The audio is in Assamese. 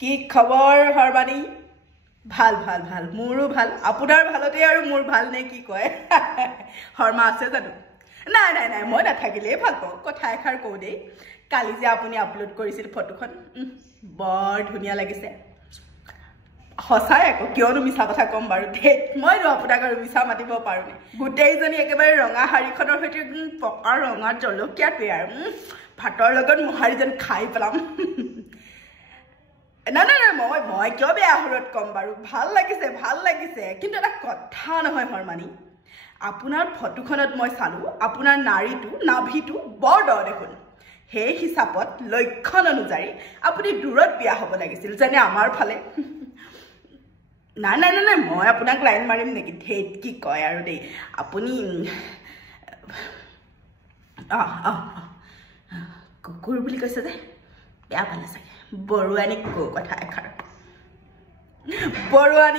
কি খবৰ হৰবানী ভাল ভাল ভাল মোৰো ভাল আপোনাৰ ভালতে আৰু মোৰ ভাল নে কি কয় হৰমা আছে জানো নাই নাই নাই মই নাথাকিলে ভাল পাওঁ কথা এখাৰ কও দেই কালি যে আপুনি আপলোড কৰিছিল ফটোখন বৰ ধুনিয়া লাগিছে হসাই আকৌ কিয়নো মিছা কথা কম বাৰু দে মইনো আপোনাক আৰু মিছা মাতিব পাৰো নে গুটেইজনী একেবাৰে ৰঙা হাৰিখনৰ সৈতে পকা ৰঙা জলকীয়াটোৱে আৰু ভাতৰ লগত মোহাৰি যেন খাই পেলাম না না না মই কিয় বেয়া হৰত কম বাৰু ভাল লাগিছে কিন্তু এটা কথা নহয় হৰমানি আপোনাৰ ফটোখনত মই চালো আপোনাৰ নাৰীটো নাভিটো বৰ দ দেখোন সেই হিচাপত লক্ষণ অনুযায়ী আপুনি দূৰত বিয়া হ'ব লাগিছিল যেনে আমাৰ ফালে না না না মই আপোনাক লাইন মাৰিম নেকি ধেত কি কয় আৰু দেই আপুনি কুকুৰ বুলি কৈছে যে বেয়া পালে চাগে বৰুৱানী কথা এখাৰ বৰুৱানী